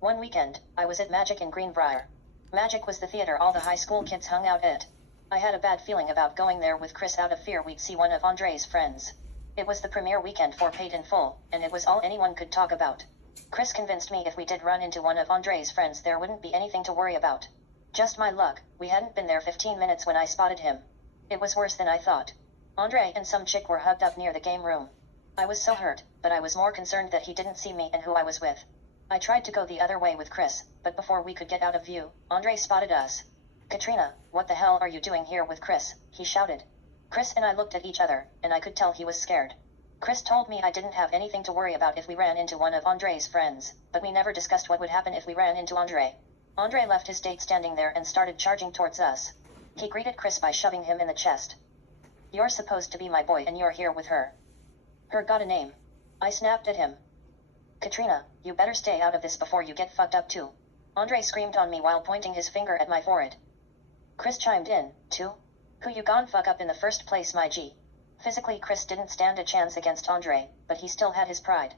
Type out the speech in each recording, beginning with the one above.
One weekend, I was at Magic in Greenbrier. Magic was the theater all the high school kids hung out at. I had a bad feeling about going there with Chris out of fear we'd see one of Andre's friends. It was the premiere weekend for Paid in Full, and it was all anyone could talk about. Chris convinced me if we did run into one of Andre's friends there wouldn't be anything to worry about. Just my luck, we hadn't been there 15 minutes when I spotted him. It was worse than I thought. Andre and some chick were hugged up near the game room. I was so hurt, but I was more concerned that he didn't see me and who I was with. I tried to go the other way with Chris, but before we could get out of view, Andre spotted us. "Katrina, what the hell are you doing here with Chris?" he shouted. Chris and I looked at each other, and I could tell he was scared. Chris told me I didn't have anything to worry about if we ran into one of Andre's friends, but we never discussed what would happen if we ran into Andre. Andre left his date standing there and started charging towards us. He greeted Chris by shoving him in the chest. "You're supposed to be my boy and you're here with her. Her got a name." I snapped at him. "Katrina, you better stay out of this before you get fucked up too." Andre screamed on me while pointing his finger at my forehead. Chris chimed in, too. "Who you gon' fuck up in the first place, my G?" Physically, Chris didn't stand a chance against Andre, but he still had his pride.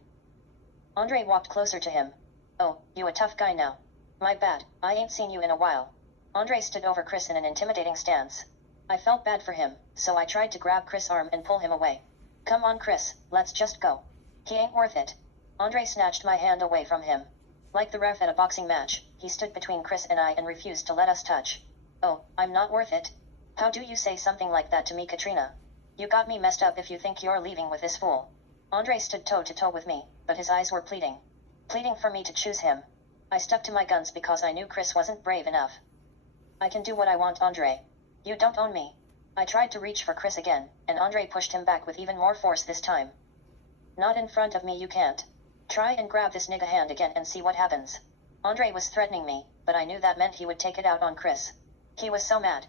Andre walked closer to him. "Oh, you a tough guy now. My bad, I ain't seen you in a while." Andre stood over Chris in an intimidating stance. I felt bad for him, so I tried to grab Chris' arm and pull him away. "Come on, Chris, let's just go. He ain't worth it." Andre snatched my hand away from him. Like the ref at a boxing match, he stood between Chris and I and refused to let us touch. "Oh, I'm not worth it? How do you say something like that to me, Katrina? You got me messed up if you think you're leaving with this fool." Andre stood toe-to-toe with me, but his eyes were pleading. Pleading for me to choose him. I stuck to my guns because I knew Chris wasn't brave enough. "I can do what I want, Andre. You don't own me." I tried to reach for Chris again, and Andre pushed him back with even more force this time. "Not in front of me, you can't. Try and grab this nigga hand again and see what happens." Andre was threatening me, but I knew that meant he would take it out on Chris. He was so mad.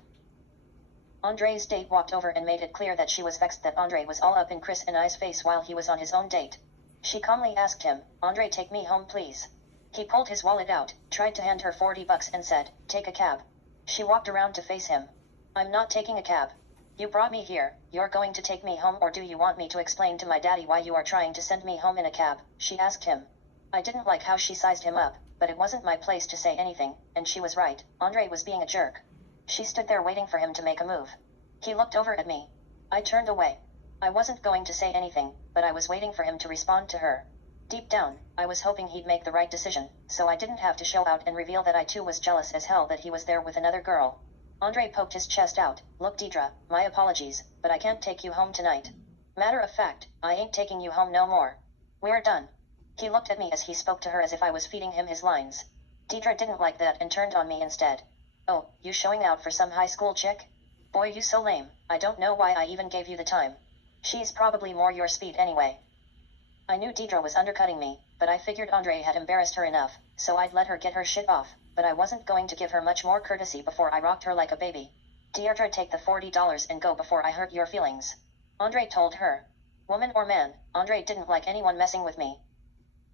Andre's date walked over and made it clear that she was vexed that Andre was all up in Chris and I's face while he was on his own date. She calmly asked him, "Andre, take me home, please." He pulled his wallet out, tried to hand her $40 and said, "Take a cab." She walked around to face him. "I'm not taking a cab. You brought me here, you're going to take me home, or do you want me to explain to my daddy why you are trying to send me home in a cab?" she asked him. I didn't like how she sized him up, but it wasn't my place to say anything, and she was right. Andre was being a jerk. She stood there waiting for him to make a move. He looked over at me. I turned away. I wasn't going to say anything, but I was waiting for him to respond to her. Deep down, I was hoping he'd make the right decision, so I didn't have to show out and reveal that I too was jealous as hell that he was there with another girl. Andre poked his chest out. "Look, Deidre, my apologies, but I can't take you home tonight. Matter of fact, I ain't taking you home no more. We're done." He looked at me as he spoke to her as if I was feeding him his lines. Deidre didn't like that and turned on me instead. "Oh, you showing out for some high school chick? Boy, you so lame, I don't know why I even gave you the time. She's probably more your speed anyway." I knew Deidre was undercutting me, but I figured Andre had embarrassed her enough, so I'd let her get her shit off, but I wasn't going to give her much more courtesy before I rocked her like a baby. "Deirdre, take the $40 and go before I hurt your feelings," Andre told her. Woman or man, Andre didn't like anyone messing with me.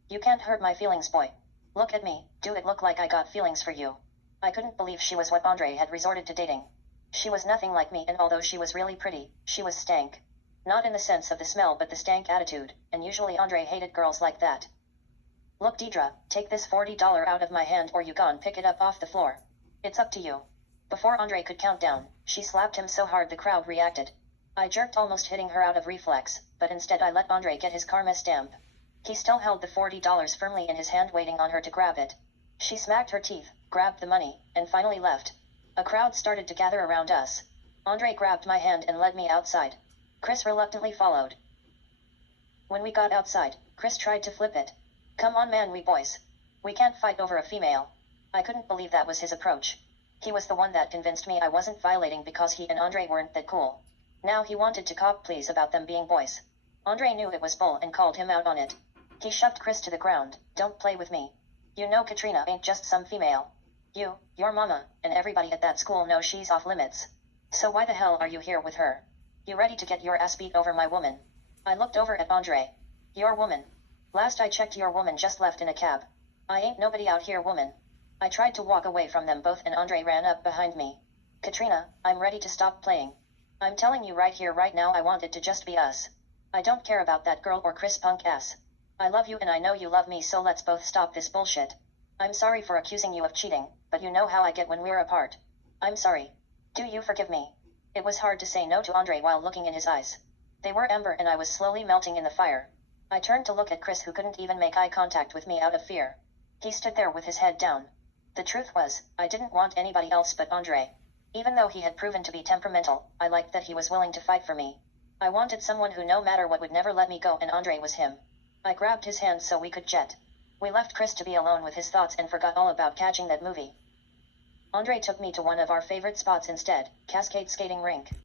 "You can't hurt my feelings, boy. Look at me, do it look like I got feelings for you?" I couldn't believe she was what Andre had resorted to dating. She was nothing like me, and although she was really pretty, she was stank. Not in the sense of the smell but the stank attitude, and usually Andre hated girls like that. "Look, Deidre, take this $40 out of my hand or you gon' pick it up off the floor. It's up to you." Before Andre could count down, she slapped him so hard the crowd reacted. I jerked, almost hitting her out of reflex, but instead I let Andre get his karma stamp. He still held the $40 firmly in his hand, waiting on her to grab it. She smacked her teeth, grabbed the money, and finally left. A crowd started to gather around us. Andre grabbed my hand and led me outside. Chris reluctantly followed. When we got outside, Chris tried to flip it. "Come on, man, we boys. We can't fight over a female." I couldn't believe that was his approach. He was the one that convinced me I wasn't violating because he and Andre weren't that cool. Now he wanted to cop please about them being boys. Andre knew it was bull and called him out on it. He shoved Chris to the ground. "Don't play with me. You know Katrina ain't just some female. Your mama, and everybody at that school know she's off limits. So why the hell are you here with her? You ready to get your ass beat over my woman?" I looked over at Andre. "Your woman? Last I checked your woman just left in a cab. I ain't nobody out here, woman." I tried to walk away from them both and Andre ran up behind me. "Katrina, I'm ready to stop playing. I'm telling you right here right now I want it to just be us. I don't care about that girl or Chris punk ass. I love you and I know you love me, so let's both stop this bullshit." I'm sorry for accusing you of cheating, but you know how I get when we're apart. I'm sorry. Do you forgive me? It was hard to say no to Andre while looking in his eyes. They were ember and I was slowly melting in the fire. I turned to look at Chris, who couldn't even make eye contact with me out of fear. He stood there with his head down. The truth was, I didn't want anybody else but Andre. Even though he had proven to be temperamental, I liked that he was willing to fight for me. I wanted someone who no matter what would never let me go, and Andre was him. I grabbed his hand so we could jet. We left Chris to be alone with his thoughts and forgot all about catching that movie. Andre took me to one of our favorite spots instead, Cascade Skating Rink.